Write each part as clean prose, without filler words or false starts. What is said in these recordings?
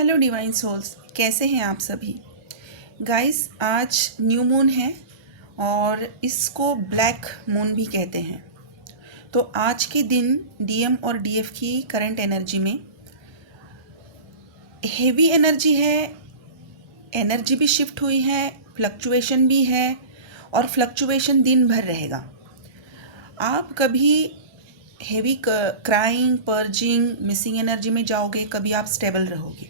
Hello divine souls, कैसे हैं आप सभी। गाइस, आज न्यू मून है और इसको ब्लैक मून भी कहते हैं। तो आज के दिन डीएम और डीएफ की करंट एनर्जी में हेवी एनर्जी है, एनर्जी भी शिफ्ट हुई है, फ्लक्चुएशन भी है और फ्लक्चुएशन दिन भर रहेगा। आप कभी heavy crying, purging, missing energy में जाओगे, कभी आप स्टेबल रहोगे।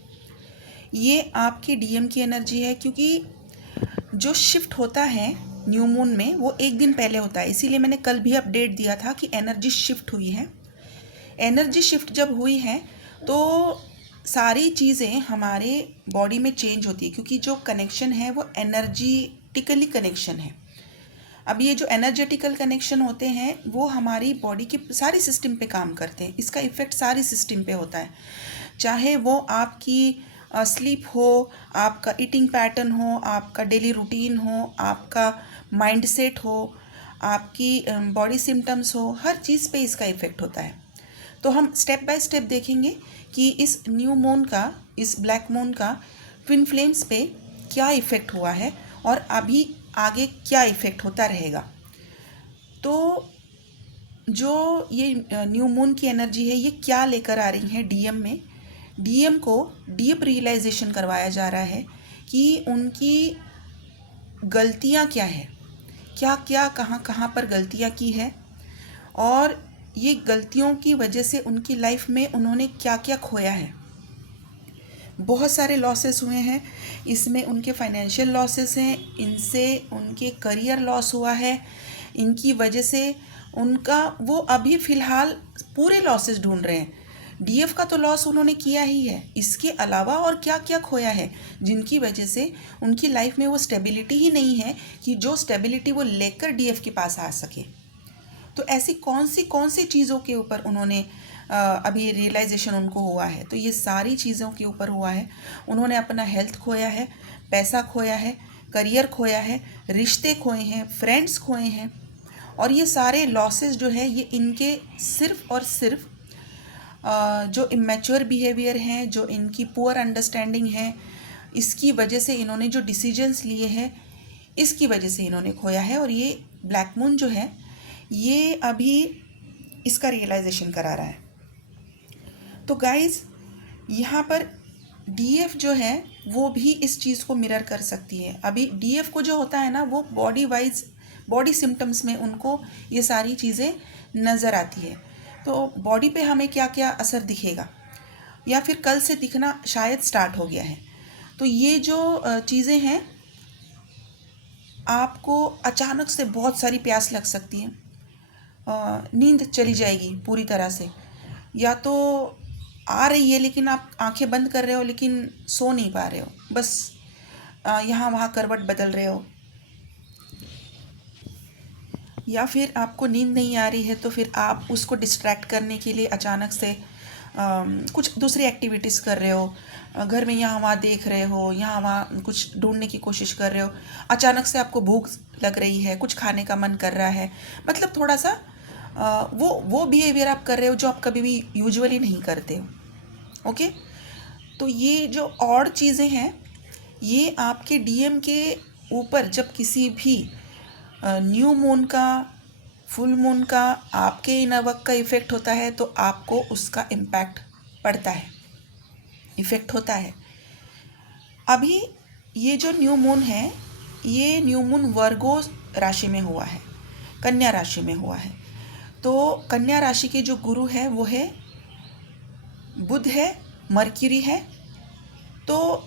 ये आपकी डीएम की एनर्जी है, क्योंकि जो शिफ्ट होता है न्यू मून में वो एक दिन पहले होता है। इसीलिए मैंने कल भी अपडेट दिया था कि एनर्जी शिफ्ट हुई है। एनर्जी शिफ्ट जब हुई है तो सारी चीज़ें हमारे बॉडी में चेंज होती है, क्योंकि जो कनेक्शन है वो एनर्जेटिकली कनेक्शन है। अब ये जो एनर्जेटिकल कनेक्शन होते हैं वो हमारी बॉडी के सारी सिस्टम पे काम करते हैं। इसका इफ़ेक्ट सारी सिस्टम पे होता है, चाहे वो आपकी स्लीप हो, आपका ईटिंग पैटर्न हो, आपका डेली रूटीन हो, आपका माइंडसेट हो, आपकी बॉडी सिम्टम्स हो, हर चीज़ पे इसका इफ़ेक्ट होता है। तो हम स्टेप बाय स्टेप देखेंगे कि इस न्यू मून का, इस ब्लैक मून का ट्विन फ्लेम्स पे क्या इफ़ेक्ट हुआ है और अभी आगे क्या इफ़ेक्ट होता रहेगा। तो जो ये न्यू मून की एनर्जी है ये क्या लेकर आ रही है डीएम में। डीएम को डीप रियलाइजेशन करवाया जा रहा है कि उनकी गलतियां क्या है, क्या क्या कहाँ कहाँ पर गलतियां की है और ये गलतियों की वजह से उनकी लाइफ में उन्होंने क्या क्या खोया है। बहुत सारे लॉसेस हुए हैं, इसमें उनके फाइनेंशियल लॉसेस हैं, इनसे उनके करियर लॉस हुआ है, इनकी वजह से उनका वो अभी फ़िलहाल पूरे लॉसेस ढूंढ रहे हैं। डीएफ का तो लॉस उन्होंने किया ही है, इसके अलावा और क्या क्या खोया है जिनकी वजह से उनकी लाइफ में वो स्टेबिलिटी ही नहीं है कि जो स्टेबिलिटी वो लेकर डीएफ के पास आ सके। तो ऐसी कौन सी चीज़ों के ऊपर उन्होंने अभी रियलाइजेशन उनको हुआ है, तो ये सारी चीज़ों के ऊपर हुआ है। उन्होंने अपना हेल्थ खोया है, पैसा खोया है, करियर खोया है, रिश्ते खोए हैं, फ्रेंड्स खोए हैं और ये सारे लॉसेस जो है ये इनके सिर्फ और सिर्फ जो इमेच्योर बिहेवियर हैं, जो इनकी पुअर अंडरस्टैंडिंग है, इसकी वजह से इन्होंने जो डिसीजंस लिए हैं इसकी वजह से इन्होंने खोया है। और ये ब्लैक मून जो है ये अभी इसका रियलाइजेशन करा रहा है। तो गाइज, यहाँ पर डीएफ जो है वो भी इस चीज़ को मिरर कर सकती है। अभी डीएफ को जो होता है ना वो बॉडी वाइज, बॉडी सिम्टम्स में उनको ये सारी चीज़ें नज़र आती है। तो बॉडी पे हमें क्या क्या असर दिखेगा या फिर कल से दिखना शायद स्टार्ट हो गया है। तो ये जो चीज़ें हैं, आपको अचानक से बहुत सारी प्यास लग सकती है, नींद चली जाएगी पूरी तरह से, या तो आ रही है लेकिन आप आंखें बंद कर रहे हो लेकिन सो नहीं पा रहे हो, बस यहाँ वहाँ करवट बदल रहे हो, या फिर आपको नींद नहीं आ रही है तो फिर आप उसको डिस्ट्रैक्ट करने के लिए अचानक से कुछ दूसरी एक्टिविटीज़ कर रहे हो, घर में यहाँ वहाँ देख रहे हो, यहाँ वहाँ कुछ ढूंढने की कोशिश कर रहे हो, अचानक से आपको भूख लग रही है, कुछ खाने का मन कर रहा है, मतलब थोड़ा सा वो बिहेवियर आप कर रहे हो जो आप कभी भी यूजुअली नहीं करते हो। ओके, तो ये जो और चीज़ें हैं ये आपके डीएम के ऊपर जब किसी भी न्यू मून का, फुल मून का आपके इनर वर्क का इफ़ेक्ट होता है तो आपको उसका इम्पैक्ट पड़ता है, इफ़ेक्ट होता है। अभी ये जो न्यू मून है ये न्यू मून वर्गो राशि में हुआ है, कन्या राशि में हुआ है। तो कन्या राशि के जो गुरु है वो है बुध है, मर्क्यूरी है। तो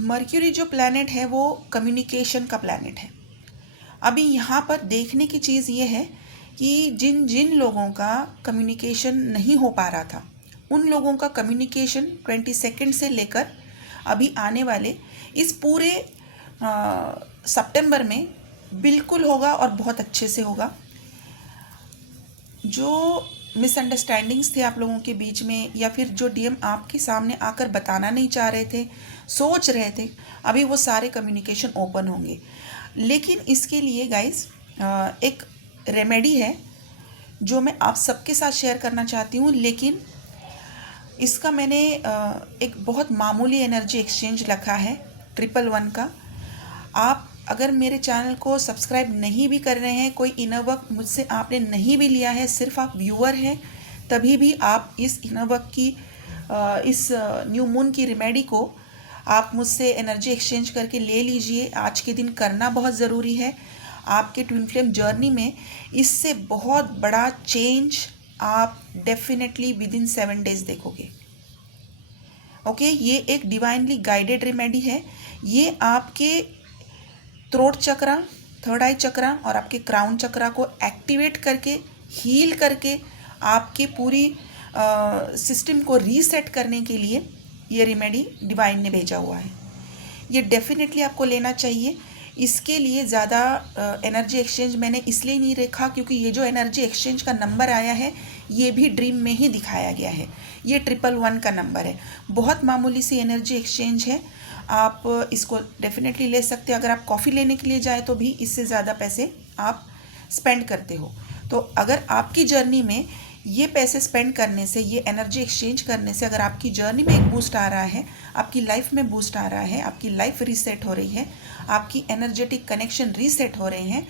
मर्क्यूरी जो प्लैनेट है वो कम्युनिकेशन का प्लैनेट है। अभी यहाँ पर देखने की चीज़ ये है कि जिन जिन लोगों का कम्युनिकेशन नहीं हो पा रहा था उन लोगों का कम्युनिकेशन 22 से लेकर अभी आने वाले इस पूरे सितंबर में बिल्कुल होगा और बहुत अच्छे से होगा। जो मिसअंडरस्टैंडिंग्स थे आप लोगों के बीच में, या फिर जो डीएम आपके सामने आकर बताना नहीं चाह रहे थे, सोच रहे थे, अभी वो सारे कम्युनिकेशन ओपन होंगे। लेकिन इसके लिए गाइस एक रेमेडी है जो मैं आप सबके साथ शेयर करना चाहती हूँ, लेकिन इसका मैंने एक बहुत मामूली एनर्जी एक्सचेंज रखा है 111 का। आप अगर मेरे चैनल को सब्सक्राइब नहीं भी कर रहे हैं, कोई इनर वर्क मुझसे आपने नहीं भी लिया है, सिर्फ आप व्यूअर हैं, तभी भी आप इस इनर वर्क की इस न्यू मून की रेमेडी को आप मुझसे एनर्जी एक्सचेंज करके ले लीजिए। आज के दिन करना बहुत ज़रूरी है। आपके ट्विन फ्लेम जर्नी में इससे बहुत बड़ा चेंज आप डेफिनेटली विद इन 7 डेज देखोगे। ओके, ये एक डिवाइनली गाइडेड रेमेडी है। ये आपके थ्रोट चक्रा, थर्ड आई चक्रा और आपके क्राउन चक्रा को एक्टिवेट करके, हील करके, आपके पूरी सिस्टम को रीसेट करने के लिए ये रेमेडी डिवाइन ने भेजा हुआ है। ये डेफिनेटली आपको लेना चाहिए। इसके लिए ज़्यादा एनर्जी एक्सचेंज मैंने इसलिए नहीं रखा क्योंकि ये जो एनर्जी एक्सचेंज का नंबर आया है ये भी ड्रीम में ही दिखाया गया है। ये 111 का नंबर है। बहुत मामूली सी एनर्जी एक्सचेंज है। आप इसको डेफिनेटली ले सकते हैं। अगर आप कॉफ़ी लेने के लिए जाए तो भी इससे ज़्यादा पैसे आप स्पेंड करते हो। तो अगर आपकी जर्नी में ये पैसे स्पेंड करने से, ये एनर्जी एक्सचेंज करने से अगर आपकी जर्नी में एक बूस्ट आ रहा है, आपकी लाइफ में बूस्ट आ रहा है, आपकी लाइफ रीसेट हो रही है, आपकी एनर्जेटिक कनेक्शन रीसेट हो रहे हैं,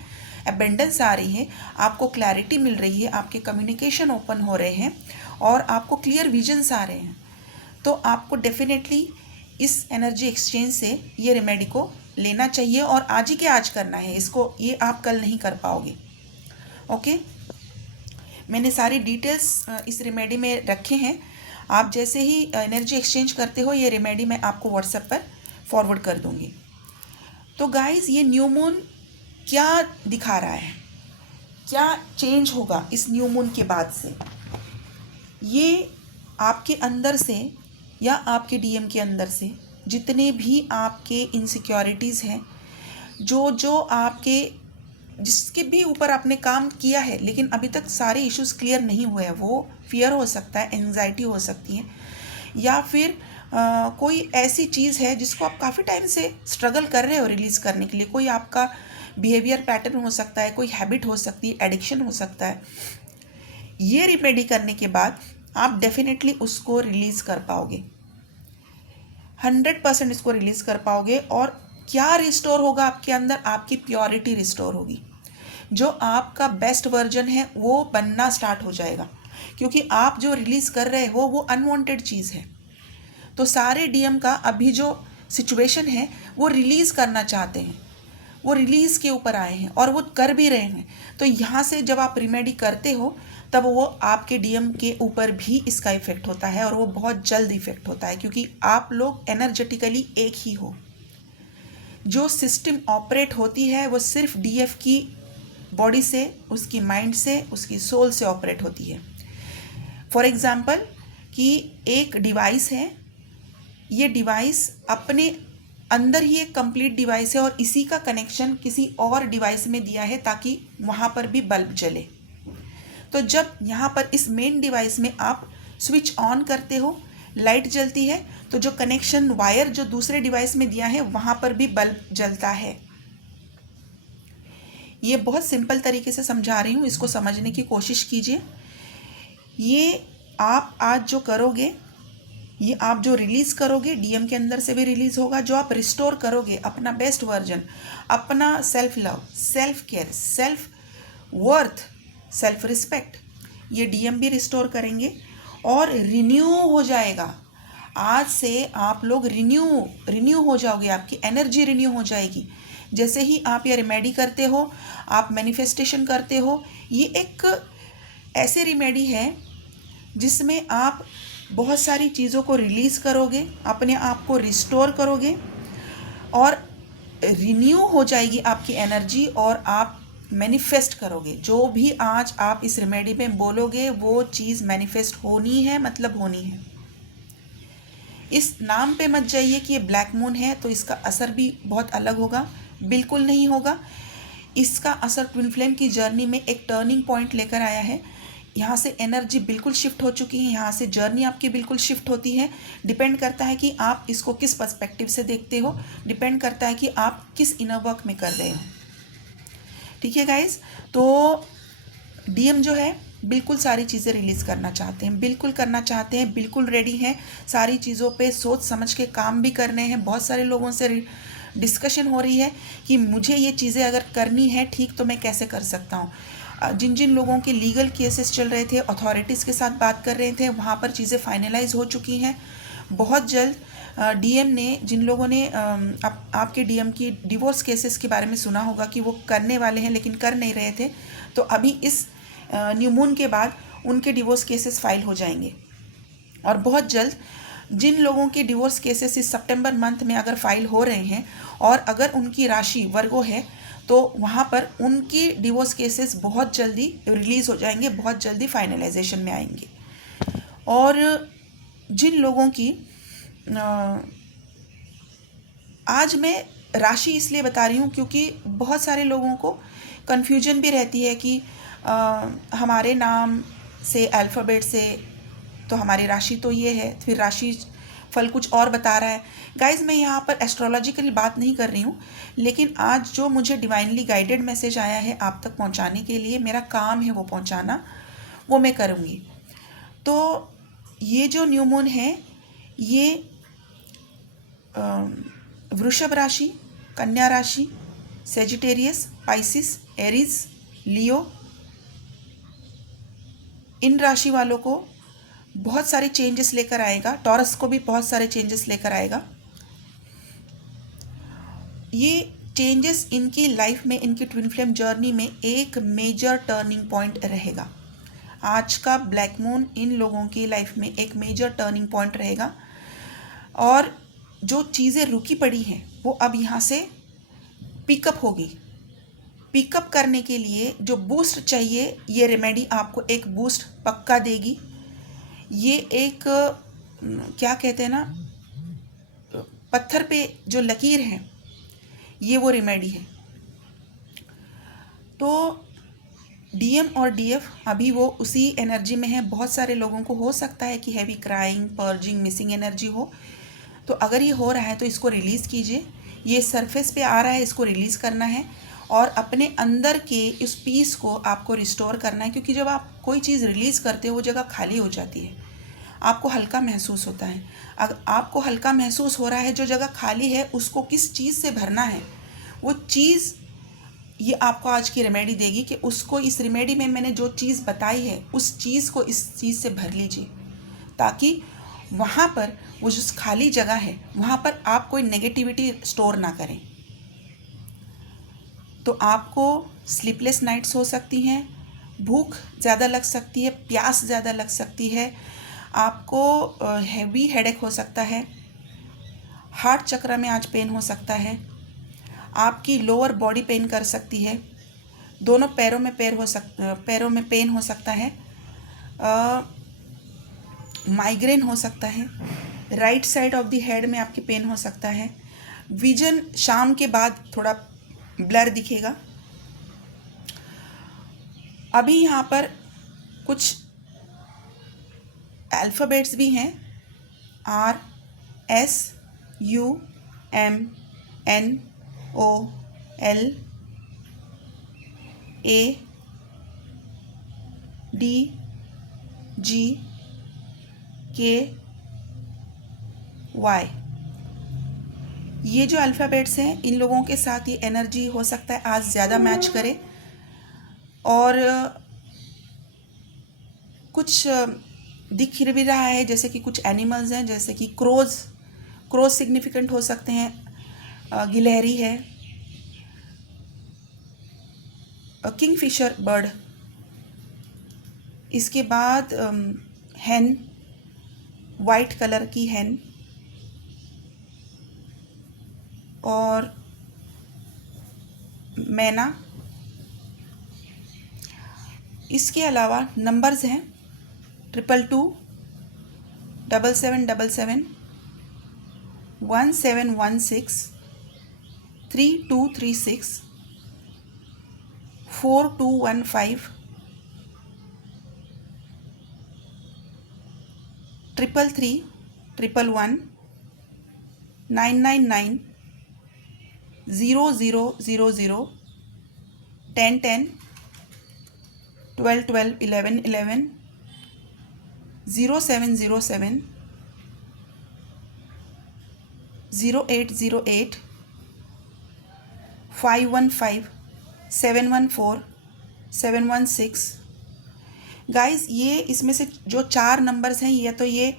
एबेंडेंस आ रही है, आपको क्लैरिटी मिल रही है, आपके कम्युनिकेशन ओपन हो रहे हैं और आपको क्लियर विजन्स आ रहे हैं, तो आपको डेफिनेटली इस एनर्जी एक्सचेंज से ये रेमेडी को लेना चाहिए और आज ही के आज करना है इसको। ये आप कल नहीं कर पाओगे। ओके, मैंने सारी डिटेल्स इस रेमेडी में रखे हैं। आप जैसे ही एनर्जी एक्सचेंज करते हो ये रेमेडी मैं आपको व्हाट्सएप पर फॉरवर्ड कर दूंगी। तो गाइस, ये न्यू मून क्या दिखा रहा है, क्या चेंज होगा इस न्यू मून के बाद से? ये आपके अंदर से या आपके डीएम के अंदर से जितने भी आपके इनसिक्योरिटीज़ हैं, जो आपके जिसके भी ऊपर आपने काम किया है लेकिन अभी तक सारे इश्यूज क्लियर नहीं हुए हैं, वो फियर हो सकता है, एंजाइटी हो सकती है, या फिर कोई ऐसी चीज़ है जिसको आप काफ़ी टाइम से स्ट्रगल कर रहे हो रिलीज़ करने के लिए। कोई आपका बिहेवियर पैटर्न हो सकता है, कोई हैबिट हो सकती है, एडिक्शन हो सकता है। ये रिमेडी करने के बाद आप डेफिनेटली उसको रिलीज़ कर पाओगे, 100% इसको रिलीज़ कर पाओगे। और क्या रिस्टोर होगा आपके अंदर? आपकी प्योरिटी रिस्टोर होगी। जो आपका बेस्ट वर्जन है वो बनना स्टार्ट हो जाएगा, क्योंकि आप जो रिलीज़ कर रहे हो वो अनवांटेड चीज़ है। तो सारे डीएम का अभी जो सिचुएशन है वो रिलीज़ करना चाहते हैं, वो रिलीज़ के ऊपर आए हैं और वो कर भी रहे हैं। तो यहाँ से जब आप रिमेडी करते हो तब वो आपके डीएम के ऊपर भी इसका इफ़ेक्ट होता है और वो बहुत जल्द इफ़ेक्ट होता है, क्योंकि आप लोग एनर्जेटिकली एक ही हो। जो सिस्टम ऑपरेट होती है वो सिर्फ डीएफ की बॉडी से, उसकी माइंड से, उसकी सोल से ऑपरेट होती है। फॉर एग्ज़ाम्पल कि एक डिवाइस है, ये डिवाइस अपने अंदर ही एक कंप्लीट डिवाइस है और इसी का कनेक्शन किसी और डिवाइस में दिया है ताकि वहाँ पर भी बल्ब जले। तो जब यहाँ पर इस मेन डिवाइस में आप स्विच ऑन करते हो, लाइट जलती है, तो जो कनेक्शन वायर जो दूसरे डिवाइस में दिया है वहाँ पर भी बल्ब जलता है। ये बहुत सिंपल तरीके से समझा रही हूँ, इसको समझने की कोशिश कीजिए। ये आप आज जो करोगे, ये आप जो रिलीज़ करोगे डीएम के अंदर से भी रिलीज़ होगा। जो आप रिस्टोर करोगे अपना बेस्ट वर्जन, अपना self love, self care, self worth, self respect, ये डीएम भी रिस्टोर करेंगे और रिन्यू हो जाएगा। आज से आप लोग रिन्यू हो जाओगे, आपकी एनर्जी रिन्यू हो जाएगी। जैसे ही आप ये रेमेडी करते हो, आप मैनिफेस्टेशन करते हो, ये एक ऐसी रेमेडी है जिसमें आप बहुत सारी चीज़ों को रिलीज़ करोगे, अपने आप को रिस्टोर करोगे और रिन्यू हो जाएगी आपकी एनर्जी और आप मैनिफेस्ट करोगे। जो भी आज आप इस रेमेडी में बोलोगे वो चीज़ मैनिफेस्ट होनी है, मतलब होनी है। इस नाम पे मत जाइए कि ये ब्लैक मून है तो इसका असर भी बहुत अलग होगा, बिल्कुल नहीं होगा। इसका असर ट्विन फ्लेम की जर्नी में एक टर्निंग पॉइंट लेकर आया है। यहाँ से एनर्जी बिल्कुल शिफ्ट हो चुकी है, यहाँ से जर्नी आपकी बिल्कुल शिफ्ट होती है। डिपेंड करता है कि आप इसको किस पर्सपेक्टिव से देखते हो, डिपेंड करता है कि आप किस इनर वर्क में कर रहे हो। ठीक है गाइज, तो डीएम जो है बिल्कुल सारी चीज़ें रिलीज़ करना चाहते हैं, बिल्कुल करना चाहते हैं, बिल्कुल रेडी हैं, सारी चीज़ों पे सोच समझ के काम भी करने हैं। बहुत सारे लोगों से डिस्कशन हो रही है कि मुझे ये चीज़ें अगर करनी है ठीक तो मैं कैसे कर सकता हूँ। जिन जिन लोगों के लीगल केसेस चल रहे थे, अथॉरिटीज़ के साथ बात कर रहे थे, वहाँ पर चीज़ें फाइनलाइज हो चुकी हैं। बहुत जल्द डीएम ने, जिन लोगों ने आपके डीएम की डिवोर्स केसेस के बारे में सुना होगा कि वो करने वाले हैं लेकिन कर नहीं रहे थे, तो अभी इस न्यू मून के बाद उनके डिवोर्स केसेस फाइल हो जाएंगे। और बहुत जल्द जिन लोगों के डिवोर्स केसेस इस सितंबर मंथ में अगर फाइल हो रहे हैं और अगर उनकी राशि वर्गो है तो वहाँ पर उनकी डिवोर्स केसेस बहुत जल्दी रिलीज़ हो जाएंगे, बहुत जल्दी फाइनलाइजेशन में आएंगे। और जिन लोगों की आज मैं राशि इसलिए बता रही हूँ क्योंकि बहुत सारे लोगों को कन्फ्यूजन भी रहती है कि हमारे नाम से, अल्फ़ाबेट से तो हमारी राशि तो ये है, फिर राशि फल कुछ और बता रहा है। गाइज़, मैं यहाँ पर एस्ट्रोलॉजिकली बात नहीं कर रही हूँ, लेकिन आज जो मुझे डिवाइनली गाइडेड मैसेज आया है आप तक पहुँचाने के लिए, मेरा काम है वो पहुँचाना, वो मैं करूँगी। तो ये जो न्यू मून है ये वृषभ राशि, कन्या राशि, सेजिटेरियस, पाइसिस, एरीज, लियो, इन राशि वालों को बहुत सारे चेंजेस लेकर आएगा। टॉरस को भी बहुत सारे चेंजेस लेकर आएगा। ये चेंजेस इनकी लाइफ में, इनकी ट्विन फ्लेम जर्नी में एक मेजर टर्निंग पॉइंट रहेगा। आज का ब्लैक मून इन लोगों की लाइफ में एक मेजर टर्निंग पॉइंट रहेगा और जो चीज़ें रुकी पड़ी हैं वो अब यहाँ से पिकअप होगी। पिकअप करने के लिए जो बूस्ट चाहिए, ये रेमेडी आपको एक बूस्ट पक्का देगी। ये एक क्या कहते हैं ना, पत्थर पे जो लकीर है, ये वो रेमेडी है। तो डीएम और डीएफ अभी वो उसी एनर्जी में है। बहुत सारे लोगों को हो सकता है कि heavy crying, purging, missing energy हो, तो अगर ये हो रहा है तो इसको रिलीज़ कीजिए। ये सरफेस पे आ रहा है, इसको रिलीज़ करना है और अपने अंदर के इस पीस को आपको रिस्टोर करना है, क्योंकि जब आप कोई चीज़ रिलीज़ करते हो वो जगह खाली हो जाती है, आपको हल्का महसूस होता है। अगर आपको हल्का महसूस हो रहा है, जो जगह खाली है उसको किस चीज़ से भरना है, वो चीज़ ये आपको आज की रेमेडी देगी कि उसको, इस रेमेडी में मैंने जो चीज़ बताई है उस चीज़ को इस चीज़ से भर लीजिए, ताकि वहाँ पर वो जो खाली जगह है वहाँ पर आप कोई नेगेटिविटी स्टोर ना करें। तो आपको स्लीपलेस नाइट्स हो सकती हैं, भूख ज़्यादा लग सकती है, प्यास ज़्यादा लग सकती है, आपको हैवी हेडेक हो सकता है, हार्ट चक्र में आज पेन हो सकता है, आपकी लोअर बॉडी पेन कर सकती है, दोनों पैरों में पैरों में पेन हो सकता है, माइग्रेन हो सकता है, right side of the head में आपकी पेन हो सकता है, विजन शाम के बाद थोड़ा ब्लर दिखेगा। अभी यहाँ पर कुछ अल्फ़ाबेट्स भी हैं, R, S, U, M, N, O, L, A, D, G, K, Y। ये जो अल्फ़ाबेट्स हैं, इन लोगों के साथ ये एनर्जी हो सकता है आज ज़्यादा मैच करे। और कुछ दिख भी रहा है जैसे कि कुछ एनिमल्स हैं, जैसे कि क्रोज सिग्निफिकेंट हो सकते हैं, गिलहरी है, किंगफिशर बर्ड, इसके बाद हैन, वाइट कलर की हैन, और मैना। इसके अलावा नंबर्स हैं 222, 7777, 1716, 3236, 4215, 333, 111, 999, 0000, 1010, 12 12 11 11 0707 0808 515 714 716। गाइस ये इसमें से जो 4 नंबर्स हैं, या तो ये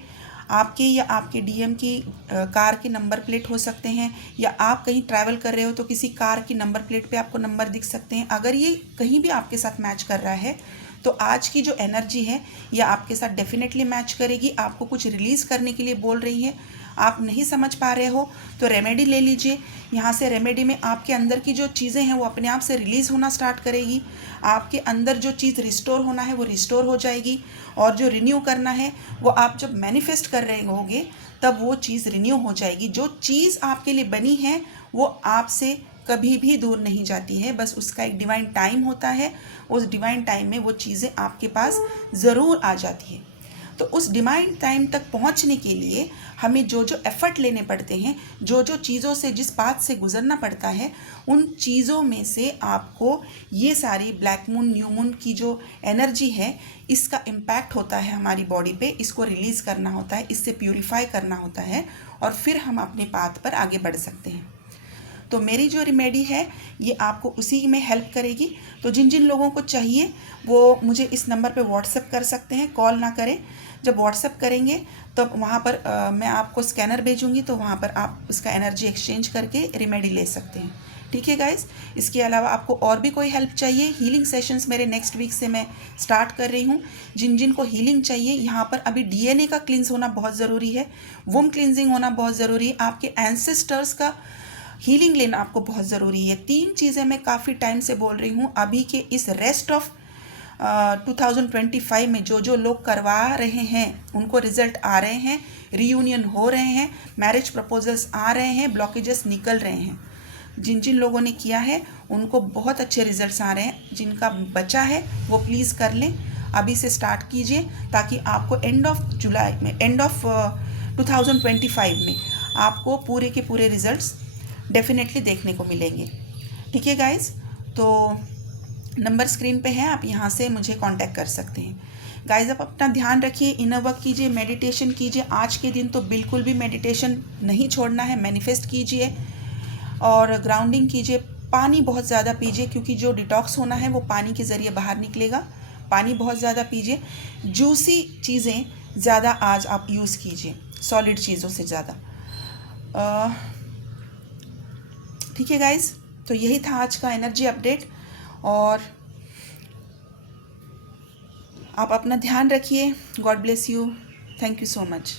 आपके या आपके डीएम की कार के नंबर प्लेट हो सकते हैं, या आप कहीं ट्रैवल कर रहे हो तो किसी कार की नंबर प्लेट पे आपको नंबर दिख सकते हैं। अगर ये कहीं भी आपके साथ मैच कर रहा है तो आज की जो एनर्जी है ये आपके साथ डेफिनेटली मैच करेगी, आपको कुछ रिलीज़ करने के लिए बोल रही है। आप नहीं समझ पा रहे हो तो रेमेडी ले लीजिए। यहाँ से रेमेडी में आपके अंदर की जो चीज़ें हैं वो अपने आप से रिलीज़ होना स्टार्ट करेगी। आपके अंदर जो चीज़ रिस्टोर होना है वो रिस्टोर हो जाएगी, और जो रिन्यू करना है वो आप जब मैनिफेस्ट कर रहे होगे तब वो चीज़ रिन्यू हो जाएगी। जो चीज़ आपके लिए बनी है वो आपसे कभी भी दूर नहीं जाती है, बस उसका एक डिवाइन टाइम होता है। उस डिवाइन टाइम में वो चीज़ें आपके पास ज़रूर आ जाती है। तो उस डिवाइन टाइम तक पहुंचने के लिए हमें जो जो एफ़र्ट लेने पड़ते हैं, जो जो चीज़ों से जिस बात से गुजरना पड़ता है, उन चीज़ों में से आपको ये सारी ब्लैक मून न्यू मून की जो एनर्जी है इसका इम्पैक्ट होता है हमारी बॉडी पे, इसको रिलीज़ करना होता है, इससे प्यूरिफाई करना होता है, और फिर हम अपने पाथ पर आगे बढ़ सकते हैं। तो मेरी जो रेमेडी है ये आपको उसी में हेल्प करेगी। तो जिन जिन लोगों को चाहिए वो मुझे इस नंबर पे व्हाट्सएप कर सकते हैं, कॉल ना करें। जब व्हाट्सएप करेंगे तो वहाँ पर मैं आपको स्कैनर भेजूँगी, तो वहाँ पर आप उसका एनर्जी एक्सचेंज करके रेमेडी ले सकते हैं। ठीक है गाइस। इसके अलावा आपको और भी कोई हेल्प चाहिए, हीलिंग सेशंस मेरे नेक्स्ट वीक से मैं स्टार्ट कर रही हूँ। जिन जिन को हीलिंग चाहिए, यहाँ पर अभी डीएनए का क्लिन्स होना बहुत ज़रूरी है, वुम क्लिनजिंग होना बहुत ज़रूरी है, आपके एंसेस्टर्स का हीलिंग लेना आपको बहुत ज़रूरी है। 3 चीज़ें मैं काफ़ी टाइम से बोल रही हूँ। अभी के इस रेस्ट ऑफ 2025 में जो जो लोग करवा रहे हैं उनको रिजल्ट आ रहे हैं, रीयूनियन हो रहे हैं, मैरिज प्रपोजल्स आ रहे हैं, ब्लॉकेजेस निकल रहे हैं। जिन जिन लोगों ने किया है उनको बहुत अच्छे रिजल्ट्स आ रहे हैं। जिनका बचा है वो प्लीज़ कर लें, अभी से स्टार्ट कीजिए, ताकि आपको एंड ऑफ जुलाई में, एंड ऑफ 2025 में आपको पूरे के पूरे रिजल्ट्स डेफिनेटली देखने को मिलेंगे। ठीक है गाइस। तो नंबर स्क्रीन पे है, आप यहाँ से मुझे कांटेक्ट कर सकते हैं। गाइस आप अपना ध्यान रखिए, इनर वर्क कीजिए, मेडिटेशन कीजिए। आज के दिन तो बिल्कुल भी मेडिटेशन नहीं छोड़ना है, मैनिफेस्ट कीजिए और ग्राउंडिंग कीजिए। पानी बहुत ज़्यादा पीजिए, क्योंकि जो डिटॉक्स होना है वो पानी के ज़रिए बाहर निकलेगा। पानी बहुत ज़्यादा पीजिए। जूसी चीज़ें ज़्यादा आज आप यूज़ कीजिए, सॉलिड चीज़ों से ज़्यादा। ठीक है गाइस। तो यही था आज का एनर्जी अपडेट, और आप अपना ध्यान रखिए। God bless you. Thank you so much.